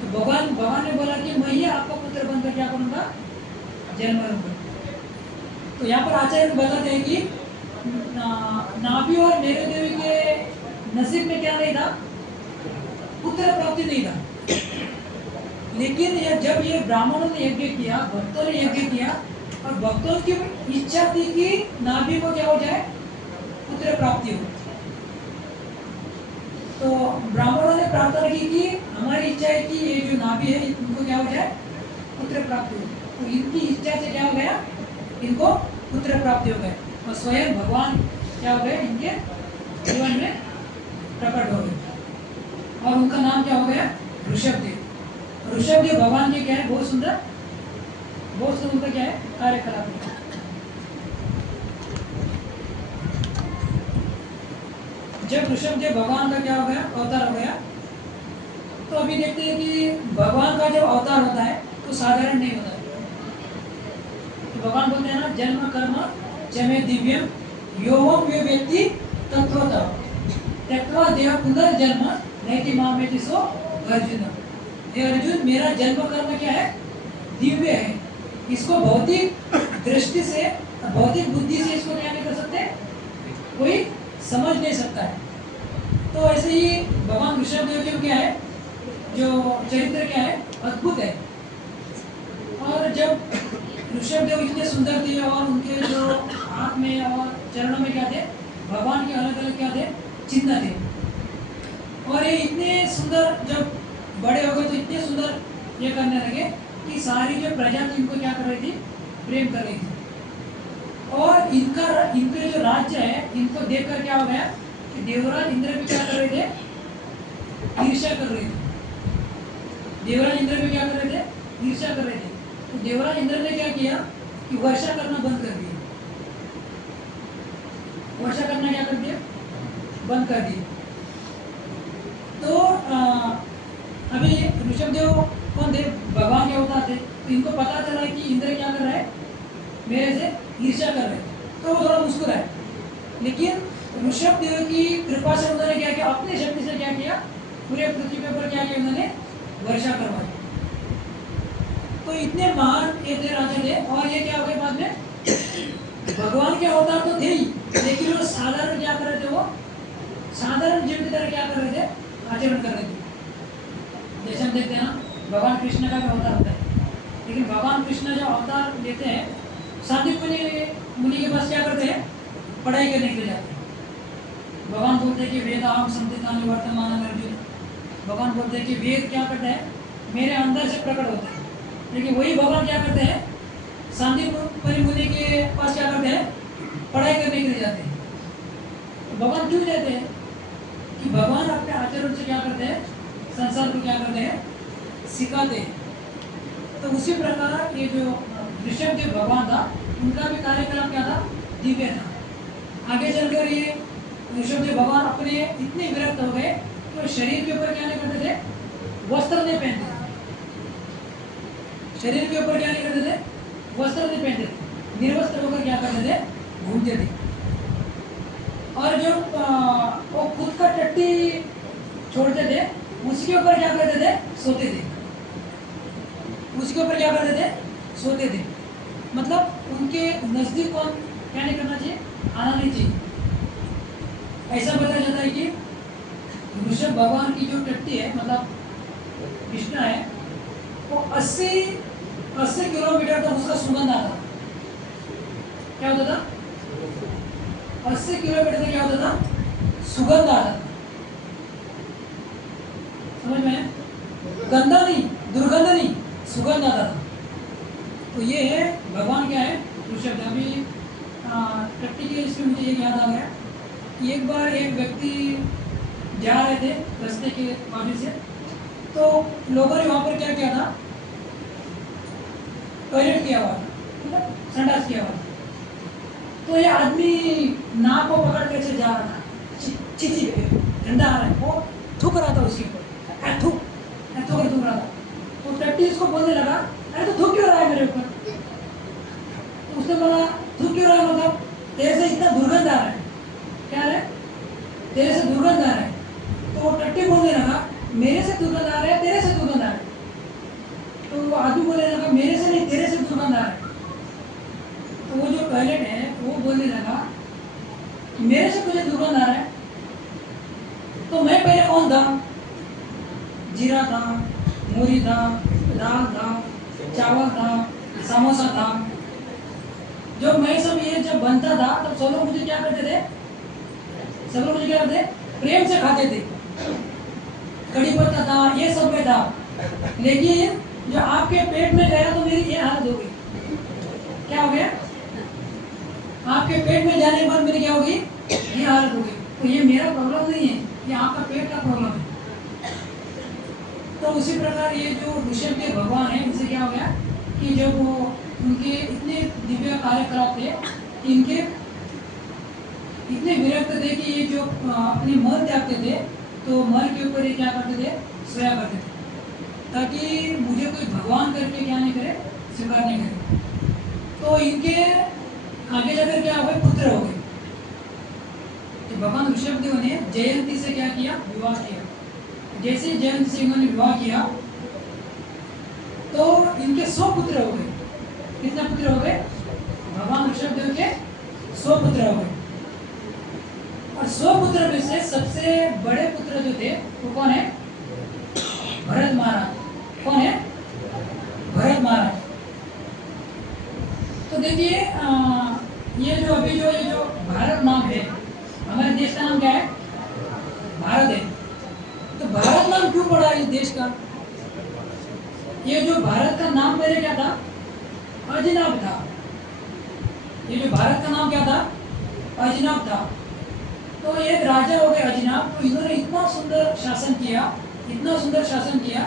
तो भगवान ने बोला कि मैं ही आपका पुत्र बनकर क्या करूँगा, जन्म लूंगा। तो यहाँ पर आचार्य बताते हैं कि नाभि और मेरे देवी के नसीब में क्या नहीं था, पुत्र प्राप्ति नहीं था। लेकिन जब ये ब्राह्मणों ने यज्ञ किया, भक्तों ने यज्ञ किया, और भक्तों की इच्छा थी कि नाभि को क्या हो जाए, पुत्र प्राप्ति हो। तो ब्राह्मणों ने प्रार्थना की कि हमारी इच्छा है कि ये जो नाभि है इनको क्या हो जाए, पुत्र प्राप्ति हो। तो इनकी इच्छा से क्या हो गया, इनको पुत्र प्राप्ति हो गए, और स्वयं भगवान क्या हो गए, इनके जीवन में प्रकट हो गए। और उनका नाम क्या हो गया, ऋषभदेव। ऋषभदेव भगवान के क्या है, बहुत सुंदर उनका क्या है, कार्यकलाप। जब ऋषभदेव भगवान का क्या हो गया, अवतार हो गया, तो अभी देखते हैं कि भगवान का जब अवतार होता है तो साधारण नहीं होता है। तो भगवान बोलते हैं ना, जन्म कर्म जमे दिव्यम योगम वे व्यक्ति तत्वतः त्यक्त्वा देह पुनर्जन्म नैति मामेति सो अर्जुन। हे अर्जुन, मेरा जन्म कर्म क्या है, दिव्य है। इसको भौतिक दृष्टि से, भौतिक बुद्धि से इसको क्या नहीं कर सकते, कोई समझ नहीं सकता है। तो ऐसे ही भगवान ऋषभदेव के क्या है, जो चरित्र क्या है, अद्भुत है। और जब ऋषभदेव इतने सुंदर थे और उनके जो हाथ में और चरणों में क्या थे, भगवान के अलग अलग क्या थे, चिन्ह थे। और ये इतने सुंदर जब बड़े हो गए तो इतने सुंदर ये करने लगे कि सारी जो प्रजा थी इनको क्या कर रही थी, प्रेम कर रही थी। और इनके जो राज्य है, इनको देखकर क्या हो गया कि देवराज इंद्र भी क्या कर रहे थे, ईर्ष्या कर रहे थे। देवराज इंद्र भी क्या कर रहे थे, ईर्ष्या कर रहे थे। तो देवराज इंद्र ने क्या किया कि वर्षा करना बंद कर दिया। वर्षा करना क्या कर दिया, बंद कर दिया। तो अभी ऋषभदेव कौन थे, भगवान के अवतार थे। तो इनको पता चला कि इंद्र क्या कर रहा है, मेरे से ईर्ष्या कर रहे हैं। तो वो थोड़ा मुस्कुराए। लेकिन ऋषभ देव की कृपा से उन्होंने क्या किया, अपनी शक्ति से क्या किया, पूरे पृथ्वी के ऊपर क्या किया उन्होंने, वर्षा करवाई। तो इतने महान ये थे, राजा थे। और ये क्या हो गए बाद में, भगवान के अवतार तो थे ही, लेकिन वो साधारण क्या कर रहे थे, वो साधारण जीव की तरह क्या कर रहे थे, आचरण कर रहे थे। जैसे हम देखते हैं ना, भगवान कृष्ण का भी अवतार होता है, लेकिन भगवान कृष्ण जो अवतार लेते हैं, सांदीप मुनि के पास क्या करते हैं, पढ़ाई करने के लिए जाते हैं। भगवान बोलते हैं कि वेदाहम संतितानि वर्तमान अर्जुन। भगवान बोलते हैं कि वेद क्या करते हैं, मेरे अंदर से प्रकट होते हैं। लेकिन वही भगवान क्या करते हैं, सांदीप मुनि के पास क्या करते हैं, पढ़ाई करने के लिए जाते हैं। तो भगवान क्यों जाते हैं कि भगवान अपने आचरण से क्या करते हैं, संसार को क्या करते हैं, सिखाते हैं। तो उसी प्रकार ये जो ऋषभदेव भगवान था, उनका भी कार्यक्रम क्या था, दिव्य था। आगे चलकर ये ऋषभदेव भगवान अपने इतने विरक्त हो गए कि वो शरीर के ऊपर क्या नहीं करते थे, वस्त्र नहीं पहनते थे। शरीर के ऊपर क्या नहीं करते थे, वस्त्र नहीं पहनते थे, निर्वस्त्र होकर क्या करते थे, घूमते थे। और जो वो खुद का टट्टी छोड़ते थे, उसके ऊपर क्या करते थे, सोते थे। उसके ऊपर क्या करते थे, सोते थे। मतलब उनके नजदीक कौन क्या नहीं करना चाहिए, आना नहीं चाहिए। ऐसा बताया जाता है कि ऋषभ भगवान की जो टट्टी है, मतलब कृष्णा है, वो 80 किलोमीटर तक उसका सुगंध आता था। क्या होता था, 80 किलोमीटर तक क्या होता था, सुगंध आता था। समझ में? गंदा नहीं, दुर्गंध नहीं, सुगंध आता था। तो ये है भगवान क्या है, ऋषभ। अभी टट्टी के इसमें मुझे ये याद आ गया कि एक बार एक व्यक्ति जा रहे थे रास्ते के बाजू से, तो लोगों ने वहाँ पर क्या किया था, टॉयलेट किया हुआ था, मतलब संडास किया हुआ था। तो ये आदमी नाक को पकड़ कर से जा रहा था, चिची ठंडा आ रहा है, वो थूक रहा था उसके ऊपर, थूक रहा था। तो टट्टी उसको बोलने लगा, अरे तो थूक क्यों रहा है मेरे ऊपर? तो उसने बोला, थूक क्यों रहा है, मतलब तेरे से इतना दुर्गंध आ रहा है। क्या है, तेरे से दुर्गंध आ रहा है। तो वो टट्टी बोलने लगा, मेरे से दुर्गंध आ रहा है, तेरे से दुर्गंध आ रहा है। तो वो आदमी बोलने लगा, मेरे से नहीं, तेरे से दुर्गंध आ रहा है। तो वो जो टॉयलेट है वो बोलने लगा, मेरे से तुझे दुर्गंध आ रहा है, तो मैं पहले कौन था? जीरा था, मूरी था, दाल था, चावल था, समोसा था। जब मैं सब ये जब बनता था, तब सब लोग मुझे क्या करते थे, सब लोग मुझे क्या करते, प्रेम से खाते थे। कड़ी पत्ता था, ये सब में था। लेकिन जो आपके पेट में गया तो मेरी ये हालत हो गई। क्या हो गया? आपके पेट में जाने के बाद मेरी क्या होगी, ये हालत हो गई। तो ये मेरा प्रॉब्लम नहीं है, ये आपका पेट का प्रॉब्लम है। तो उसी प्रकार ये जो ऋषभ के भगवान है, इनसे क्या हो गया कि जब वो उनके इतने दिव्य कार्यकलाप थे, इनके इतने विरक्त थे कि ये जो अपने मल त्यागते थे, तो मल के ऊपर ये क्या करते थे, सोया करते थे, ताकि मुझे कोई भगवान करके क्या नहीं करे, स्वीकार नहीं करे। तो इनके आगे जाकर क्या हो गए, पुत्र हो गए। तो भगवान ऋषभदेव ने जयंती से क्या किया, विवाह किया। जैसे जयंती से इन्होंने विवाह किया तो इनके 100 पुत्र हो गए। कितने पुत्र हो गए? भगवान ऋषभदेव के 100 पुत्र हो गए। और 100 पुत्र में से सबसे बड़े पुत्र जो थे वो कौन है? भरत महाराज। कौन है? भरत महाराज। तो देखिए ये जो अभी जो भारत नाम है, हमारे देश का नाम क्या है? भारत है। तो भारत नाम क्यों पड़ा इस देश का? ये जो भारत का नाम पहले क्या था? अजनाब था। ये जो भारत का नाम क्या था? अजनाब था। तो एक राजा हो गए अजनाब, तो इन्होंने इतना सुंदर शासन किया, इतना सुंदर शासन किया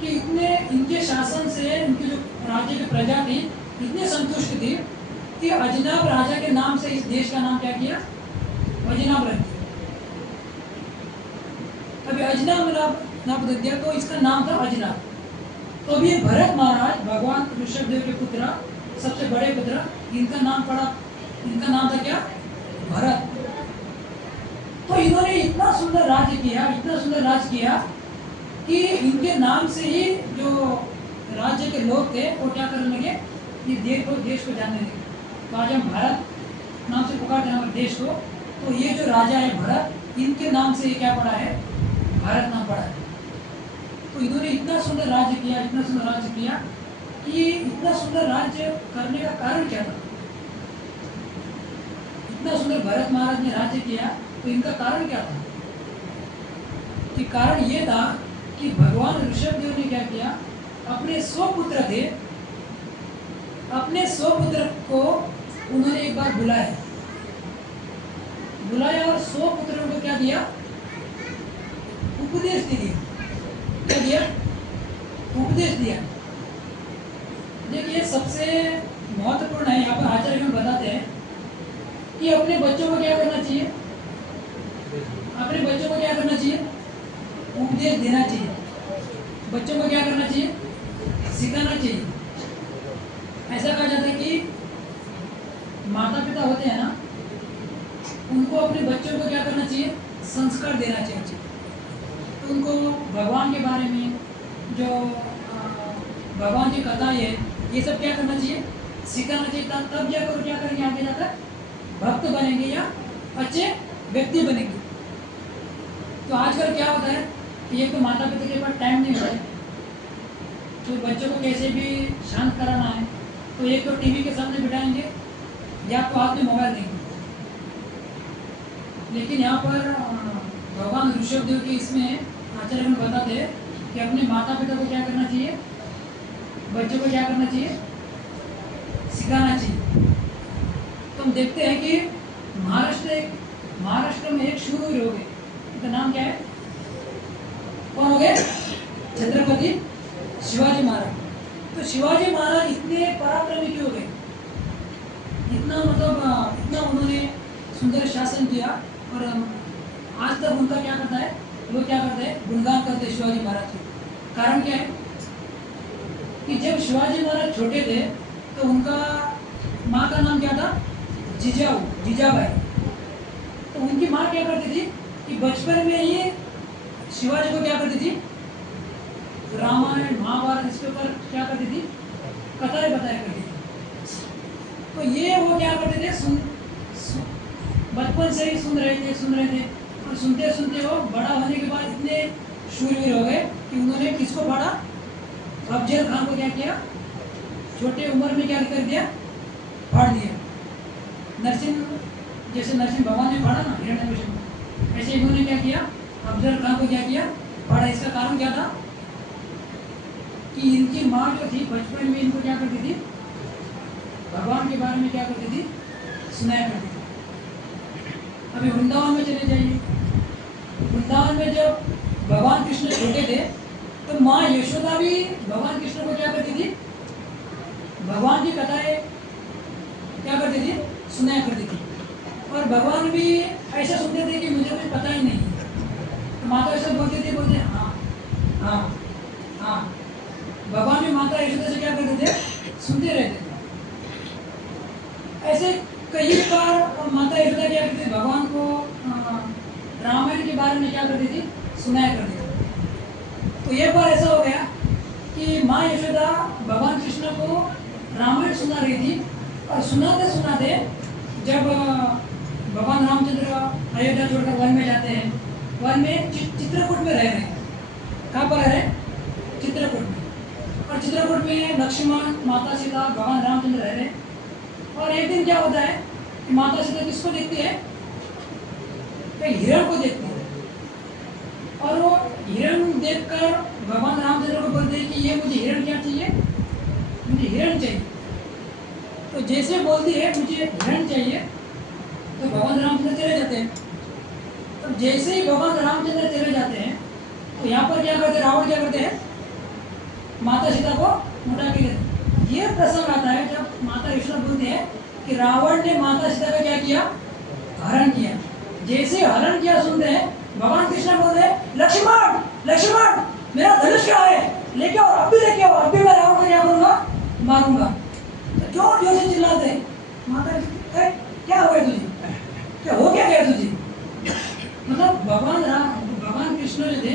कि इतने इनके शासन से इनकी जो राज्य की प्रजा थी इतनी संतुष्ट थी कि अजनाब राजा के नाम से इस देश का नाम क्या किया? अजनाब रख दिया। अभी अजनाब नाम रख दिया, तो इसका नाम था अजनाब। तो अभी भरत महाराज भगवान ऋषभदेव के पुत्र, सबसे बड़े पुत्र, इनका नाम पड़ा इनका नाम था क्या? भरत। तो इन्होंने इतना सुंदर राज्य किया, इतना सुंदर राज किया कि इनके नाम से ही जो राज्य के लोग थे वो क्या करने लगे, ये देश को जानने लगे। तो आज हम भारत नाम से पुकारते हैं हमारे देश को। तो ये जो राजा है भरत, इनके नाम से ये क्या पड़ा है? भारत नाम पड़ा है। तो इन्होंने इतना सुंदर राज्य किया, इतना सुंदर राज्य किया कि इतना सुंदर राज्य करने का कारण क्या था? इतना सुंदर भरत महाराज ने राज्य किया, तो इनका कारण क्या था? कि कारण ये था कि भगवान ऋषभदेव ने क्या किया, अपने 100 पुत्र थे, अपने 100 पुत्र को उन्होंने एक बार बुलाया और 100 पुत्रों को क्या दिया? उपदेश दिया। क्या दिया? उपदेश दिया। देखिए सबसे महत्वपूर्ण है, यहाँ पर आचार्य में बताते हैं कि अपने बच्चों को क्या करना चाहिए? अपने बच्चों को क्या करना चाहिए? उपदेश देना चाहिए। बच्चों को क्या करना चाहिए? सिखाना चाहिए। ऐसा कहा जाता है कि माता पिता होते हैं ना, उनको अपने बच्चों को क्या करना चाहिए? संस्कार देना चाहिए। तो उनको भगवान के बारे में, जो भगवान की कथा है, ये सब क्या करना चाहिए? सिखाना चाहिए। तब जाकर क्या करेंगे? आगे जाकर भक्त बनेंगे या अच्छे व्यक्ति बनेंगे। तो आजकल क्या होता है कि एक तो माता पिता के पास टाइम नहीं होता है, तो बच्चों को कैसे भी शांत कराना है तो एक तो टीवी के सामने बिठाएंगे या तो हाथ में मोबाइल देंगे। लेकिन यहाँ पर भगवान ऋषभदेव के इसमें आचार्य में बताते हैं कि अपने माता पिता को क्या करना चाहिए? बच्चों को क्या करना चाहिए? सिखाना चाहिए। तो हम देखते हैं कि महाराष्ट्र में एक शूरवीर हो गए, उनका नाम क्या है? कौन हो गए? छत्रपति शिवाजी महाराज। तो शिवाजी महाराज इतने पराक्रमी क्यों गए? इतना उन्होंने सुंदर शासन किया और आज तक उनका क्या करता है, लोग क्या करते हैं? गुणगान करते हैं शिवाजी महाराज के। कारण क्या है कि जब शिवाजी महाराज छोटे थे तो उनका माँ का नाम क्या था? जीजाबाई। तो उनकी माँ क्या करती थी कि बचपन में ही शिवाजी को क्या करती थी? रामायण महाभारत इसके ऊपर क्या करती थी? कथाएं बताया करती थी। तो ये वो क्या करते थे? बचपन से ही सुन रहे थे और सुनते सुनते वो बड़ा होने के बाद इतने शूरवीर हो गए कि उन्होंने किसको पढ़ा? अफजल खान को क्या किया? छोटे उम्र में क्या कर दिया? फाड़ दिया। जैसे नरसिंह भगवान ने फाड़ा ना हिरण्यकशिपु, ऐसे इन्होंने क्या किया? अफजल खान को क्या किया? फाड़ा। इसका कारण क्या था कि इनकी माँ जो थी बचपन में इनको क्या करती थी? भगवान के बारे में क्या करती थी? सुनाया करती थी। अभी वृंदावन में चले जाइए। वृंदावन में जब भगवान कृष्ण छोटे थे तो माँ यशोदा भी भगवान कृष्ण को क्या करती थी? भगवान की कथाएं क्या करती थी? सुनाया करती थी। और भगवान भी ऐसा सुनते थे कि मुझे कुछ पता ही नहीं। तो माता ऐसा बोलते हाँ हाँ हाँ। भगवान भी माता यशोदा से क्या करते थे? सुनते रहते थे। ऐसे कई बार माता यशोदा क्या करती थी? भगवान को रामायण के बारे में क्या करती थी? सुनाया करती थी। तो एक बार ऐसा हो गया कि माँ यशोदा भगवान कृष्ण को रामायण सुना रही थी और सुनाते सुनाते जब भगवान रामचंद्र अयोध्या छोड़कर वन में जाते हैं, वन में चित्रकूट में रह रहे हैं। कहाँ पर रह रहे हैं? चित्रकूट में। और चित्रकूट में लक्ष्मण, माता सीता, भगवान रामचंद्र रह रहे हैं। और एक दिन क्या होता है कि माता सीता किसको देखती है? एक हिरण को देखती है। और वो हिरण देखकर भगवान रामचंद्र को बोलते हैं कि ये मुझे हिरण क्या चाहिए? मुझे हिरण चाहिए। तो जैसे बोलती है मुझे हिरण चाहिए तो भगवान रामचंद्र चले जाते हैं। तो जैसे ही भगवान रामचंद्र चले जाते हैं तो यहाँ पर क्या करते हैं? रावण क्या करते हैं? माता सीता को उठा के लेते हैं। ये प्रसंग आता है जब माता यशोदा बोलती है कि रावण ने माता सीता का क्या किया? हरण किया। जैसे हरण किया सुनते हैं भगवान कृष्ण बोलते हैं लक्ष्मण लक्ष्मण मेरा धनुष क्या है? लेके आओ, अब भी लेके आओ, अब भी मैं रावण को क्या करूंगा? मारूंगा। तो जोर जोर से चिल्लाते हैं। माता क्या हो गया तुझे, क्या हो क्या गया तुझे। मतलब भगवान कृष्ण जो थे,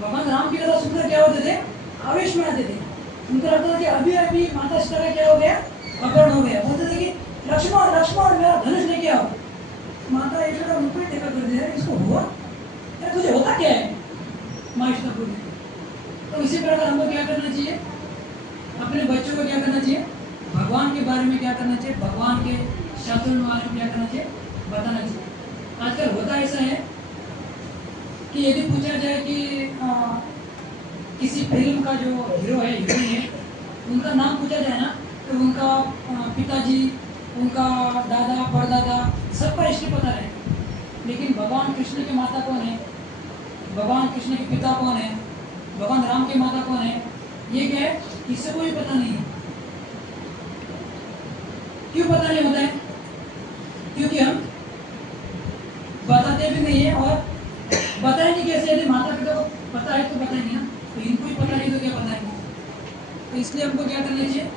भगवान राम की कथा सुनकर क्या होते थे, आवेश में आते थे। उनको लगता था कि अभी अभी माता सीता का क्या हो गया, अपहरण हो गया। बोलते थे कि लक्ष्मण लक्ष्मण मेरा धनुष लेके आओ। माता यशोदा उनको ही देखा करती है, इसको हुआ यार, तुझे होता क्या है। माँ यशोदा बोली। तो इसी प्रकार हमको क्या करना चाहिए, अपने बच्चों को क्या करना चाहिए, भगवान के बारे में क्या करना चाहिए, भगवान के शास्त्रों के बारे में क्या करना चाहिए, बताना चाहिए। आजकल होता ऐसा है कि यदि पूछा जाए कि किसी फिल्म का जो हीरो है हीरोइन है, उनका नाम पूछा जाए ना, तो उनका पिताजी, उनका दादा परदादा सबका हिस्ट्री पता है। लेकिन भगवान कृष्ण के माता कौन है, भगवान कृष्ण के पिता कौन है, भगवान राम के माता कौन है, ये क्या है, किसी को भी पता नहीं है। क्यों पता नहीं होता है, क्योंकि हम बताते भी नहीं है, और बताएंगे कैसे, यदि माता पिता को पता है तो बताएंगे ना, तो इनको ही पता नहीं तो क्या बताएंगे। तो इसलिए हमको क्या करना चाहिए,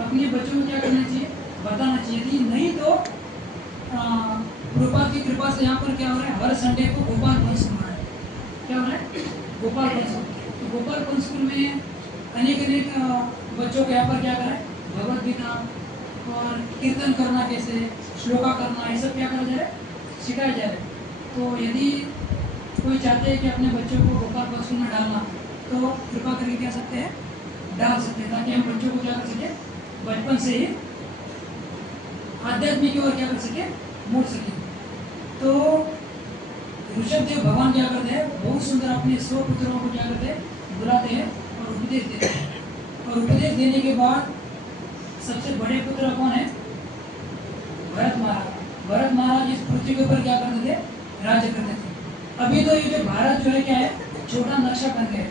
अपने बच्चों को क्या करना चाहिए, बताना चाहिए। यदि नहीं तो प्रभुपाद की कृपा से यहाँ पर क्या हो रहा है, हर संडे को गोपाल पंच हो रहा है। क्या हो रहा है, गोपाल पंच। तो गोपाल पंच स्कूल में अनेक अनेक बच्चों को यहाँ पर क्या करें, भगवद गीता और कीर्तन करना, कैसे श्लोका करना, ये सब क्या करा जा रहा है, सिखाया जा रहा है। तो यदि कोई चाहते हैं कि अपने बच्चों को गोपाल पंच स्कूल में डालना, तो कृपा करके क्या सकते हैं, डाल सकते हैं, ताकि हम बच्चों को क्या कर सके, बचपन से ही आध्यात्मिक की ओर क्या कर सके, मोड़ सके। तो ऋषभदेव भगवान क्या करते हैं, बहुत सुंदर अपने 100 पुत्रों को क्या करते हैं, बुलाते हैं और उपदेश देते हैं। और उपदेश देने के बाद सबसे बड़े पुत्र कौन है, भरत महाराज। भरत महाराज इस पृथ्वी के ऊपर क्या करते थे, राज्य करते थे। अभी तो ये जो भारत जो है क्या है, छोटा नक्शा बन गया है।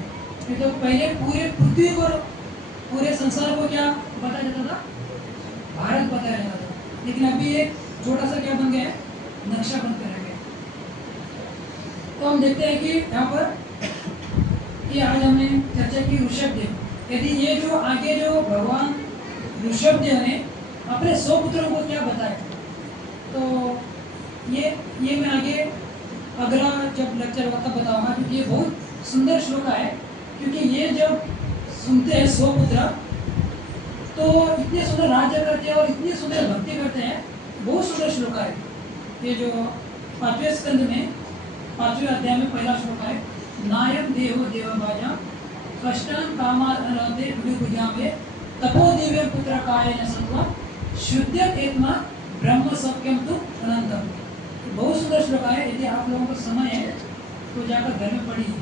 ये तो पहले पूरे पृथ्वी को, पूरे संसार को क्या बताया जाता था, भारत बताया जाता था। लेकिन अभी एक छोटा सा क्या बन गया है, नक्शा बन कर रह गया। तो हम देखते हैं कि यहाँ पर ये आज हमने चर्चा की ऋषभदेव। यदि ये जो आगे जो भगवान ऋषभदेव ने अपने 100 पुत्रों को क्या बताया, तो ये मैं आगे अगला जब लेक्चर होगा तब बताऊंगा, क्योंकि ये बहुत सुंदर श्लोक है। क्योंकि ये जब सुनते हैं 100 पुत्र, तो इतने सुंदर राज्य करते हैं और इतनी सुंदर भक्ति करते हैं, बहुत सुंदर श्लोक है। ये जो 5वें स्कंद में 5वें अध्याय में पहला श्लोक है, नायम देहो देवभाजा कष्टान कामादे भुजामे तपो दिव्य पुत्र कायेन सत्वम शुद्धम एत्मा ब्रह्म सत्यम तु अनंतम। बहुत सुंदर श्लोक है। यदि आप लोगों को समय है तो जाकर घर में पढ़िए।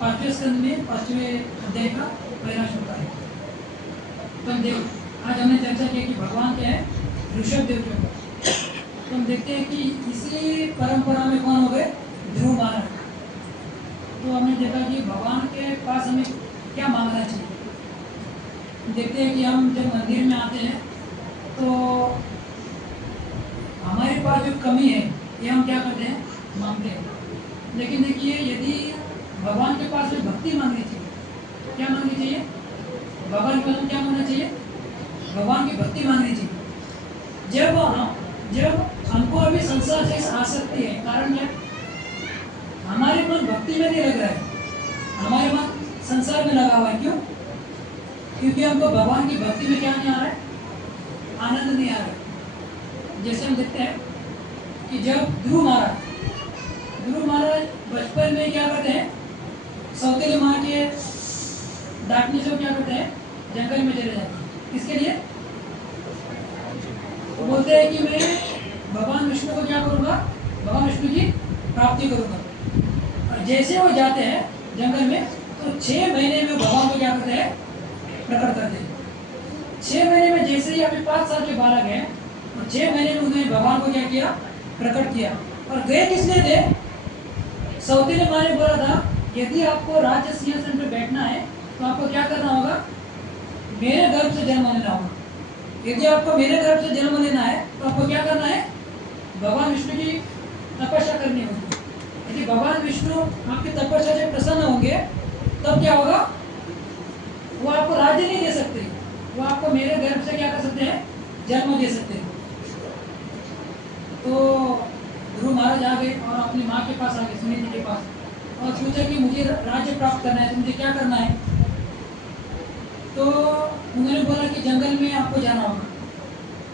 5वें स्कंद में 5वें अध्याय का पहला श्लोक है। तो हम देख, आज हमने चर्चा की कि भगवान क्या है, ऋषभदेव के ऊपर। तो हम देखते हैं कि इसी परंपरा में कौन हो गए, ध्रुव महाराज। तो हमने देखा कि भगवान के पास हमें क्या मांगना चाहिए। देखते हैं कि हम जब मंदिर में आते हैं तो हमारे पास जो कमी है ये हम क्या करते हैं, मांगते हैं। लेकिन देखिए, यदि भगवान के पास में भक्ति मांगनी चाहिए, क्या मांगनी चाहिए, भगवान के पास क्या मांगना चाहिए, भगवान की भक्ति मांगनी चाहिए। जब हमको अभी संसार से आसक्ति है, कारण क्या, हमारे मन भक्ति में नहीं लग रहा है, हमारे मन संसार में लगा हुआ है। क्यों? क्योंकि हमको भगवान की भक्ति में क्या नहीं आ रहा है, आनंद नहीं आ रहा है। जैसे हम देखते हैं कि जब ध्रुव महाराज बचपन में क्या करते हैं, सौतेली माँ के डांटने से क्या करते हैं, जंगल में चले जाते हैं। किसके लिए? बोलते हैं कि मैं भगवान विष्णु को क्या करूँगा, भगवान विष्णु की प्राप्ति करूँगा। और जैसे वो जाते हैं जंगल में, तो 6 महीने में भगवान को क्या करते हैं, प्रकट करते हैं। 6 महीने में जैसे ही अभी 5 साल के बालक हैं, तो 6 महीने में उन्होंने भगवान को क्या किया, प्रकट किया। और गए किस लिए थे? सौतेली माँ ने बोला था, यदि आपको राज्य सिंहासन पर बैठना है तो आपको क्या करना होगा, मेरे गर्भ से जन्म लेना होगा। यदि आपको मेरे गर्भ से जन्म लेना है तो आपको क्या करना है, भगवान विष्णु की तपस्या करनी होगी। यदि भगवान विष्णु आपकी तपस्या से प्रसन्न होंगे तब क्या होगा, वो आपको राज्य नहीं दे सकते, वो आपको मेरे गर्भ से क्या कर सकते हैं, जन्म दे सकते हैं। तो ध्रुव महाराज आ गए और अपनी माँ के पास आ गए, सुनीति के पास, और पूछा कि मुझे राज्य प्राप्त करना है, तो मुझे क्या करना है। तो उन्होंने बोला कि जंगल में आपको जाना होगा,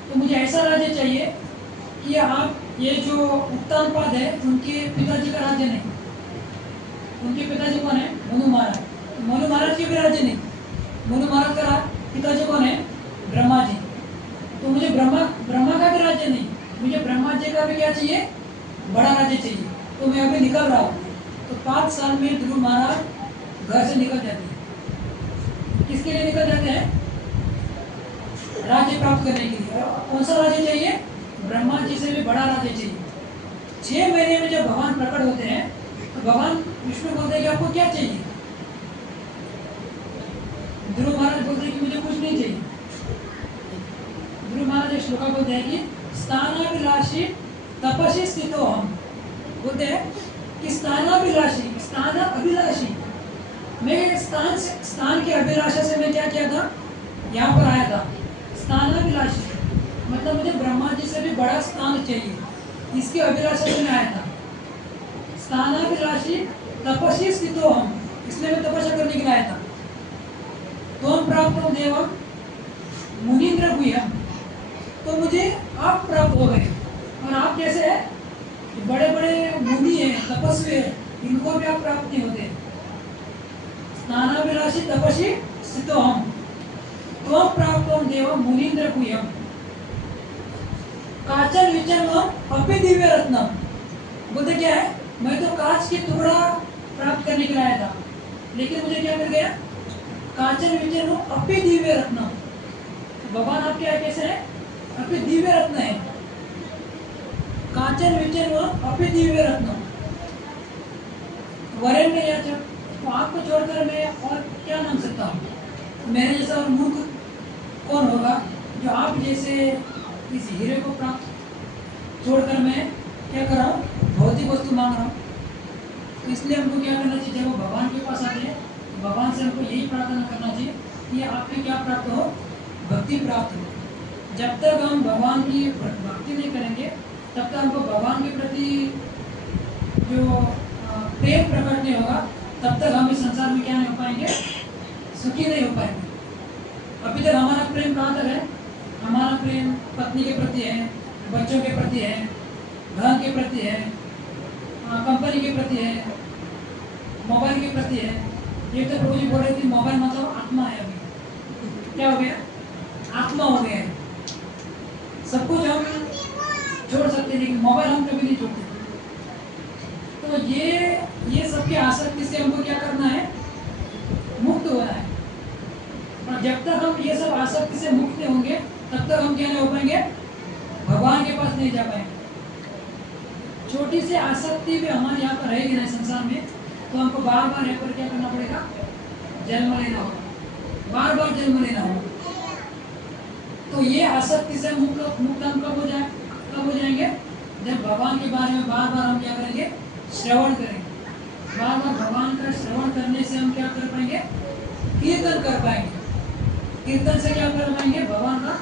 तो मुझे ऐसा राज्य चाहिए कि आप ये जो उत्तानपाद है उनके पिताजी का राज्य नहीं। उनके पिताजी कौन है? मनु महाराज। मनु महाराज के भी राज्य नहीं, मनु महाराज का पिताजी कौन है? ब्रह्मा जी। तो मुझे ब्रह्मा का भी राज्य नहीं, मुझे ब्रह्मा जी का भी क्या चाहिए? बड़ा राज्य चाहिए। तो मैं अभी निकल रहा हूँ। तो 5 साल में ध्रुव महाराज घर से निकल जाते हैं। किसके लिए निकल जाते हैं? राज्य प्राप्त करने के लिए। कौन सा राज्य चाहिए? ब्रह्मा जी से भी बड़ा राज्य चाहिए। 6 महीने में जब भगवान प्रकट होते हैं तो भगवान विष्णु बोलते हैं कि आपको क्या चाहिए? ध्रुव महाराज बोलते हैं कि मुझे कुछ नहीं चाहिए। ध्रुव महाराज एक श्लोका बोलते हैं कि स्थानाभिलाषी तपस्वी स्थितो हम, बोलते हैं कि स्थानाभिलाषी, स्थान अभिलाषी, मैं स्थान की अभिलाषा से मैं क्या किया था? यहाँ पर आया था। स्थानाभिलाषी मतलब मुझे ब्रह्मा जी से भी बड़ा स्थान चाहिए, इसकी अभिलाषा से मैं आया था। स्थानाभिलाषी तपस्वी स्थितो हम, इसलिए मैं तपस्या करने के लिए आया था। त्वं प्राप्तो देवम मुनीन्द्र गुह्यम, तो मुझे आप प्राप्त हो गए। और आप कैसे है? बड़े बड़े मुनि हैं, तपस्वी हैं, इनको भी आप प्राप्त नहीं होते। स्थानाभिलाषी तपस्वी स्थितो हम, त्वं प्राप्तो देवम मुनीन्द्र गुह्यम, काचन विचनम अपि दिव्य रत्नम, बोलते क्या है? मैं तो कांच के टुकड़ा प्राप्त करने के लिए आया था, लेकिन मुझे क्या मिल गया? काचन विचनम अपि दिव्य रत्नम। भगवान आप क्या कैसे है? अपि दिव्य रत्न है। काचन विचनम अपि दिव्य रत्नम वरेण्य याचक, तो आपको छोड़कर मैं और क्या मांग सकता हूँ? मेरे जैसा और मूर्ख कौन होगा जो आप जैसे इस हीरे को प्राप्त छोड़कर मैं क्या कर रहा हूँ? भौतिक वस्तु मांग रहा हूँ। तो इसलिए हमको क्या करना चाहिए? जब वो भगवान के पास आते हैं तो भगवान से हमको यही प्रार्थना करना चाहिए कि आपके क्या प्राप्त हो? भक्ति प्राप्त हो। जब तक हम भगवान की भक्ति नहीं करेंगे तब तक हमको भगवान के प्रति जो प्रेम प्रकट नहीं होगा, तब तक हम इस संसार में क्या नहीं हो पाएंगे? सुखी नहीं हो पाएंगे। अभी तक हमारा प्रेम कहाँ तक है? हमारा प्रेम पत्नी के प्रति है, बच्चों के प्रति है, धन के प्रति है, कंपनी के प्रति है, मोबाइल के प्रति है। ये तो प्रभु जी बोल रहे थे मोबाइल मतलब आत्मा है। अभी क्या हो गया? आत्मा हो गया है। सब कुछ हम छोड़ सकते हैं लेकिन मोबाइल हम कभी नहीं छोड़ते। तो ये सबकी आसक्ति से हमको क्या करना है? मुक्त होना है। और जब तक हम ये सब आसक्ति से मुक्त नहीं होंगे तब तक हम क्या नहीं हो पाएंगे? भगवान के पास नहीं जा पाएंगे। छोटी सी आसक्ति भी हमारे यहाँ पर रहेगी ना संसार में, तो हमको बार बार यहाँ पर क्या करना पड़ेगा? जन्म लेना होगा, बार बार जन्म लेना होगा। तो ये आसक्ति से मुक्त हम कब हो जाएंगे? जब भगवान के बारे में बार बार हम क्या करेंगे? श्रवण करेंगे। बार बार भगवान का श्रवण करने से हम क्या कर पाएंगे? कीर्तन कर पाएंगे। कीर्तन से क्या कर पाएंगे? भगवान का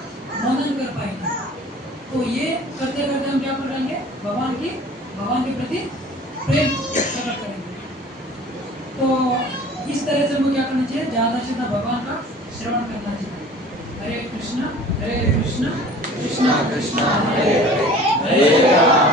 मनन कर पाएंगे। तो ये करते करते हम क्या कर पाएंगे? भगवान के प्रति प्रेम प्रकट करेंगे। तो इस तरह से हमको क्या करना चाहिए? ज़्यादा से ज़्यादा भगवान का श्रवण करना चाहिए। हरे कृष्णा कृष्णा कृष्णा हरे हरे, हरे राम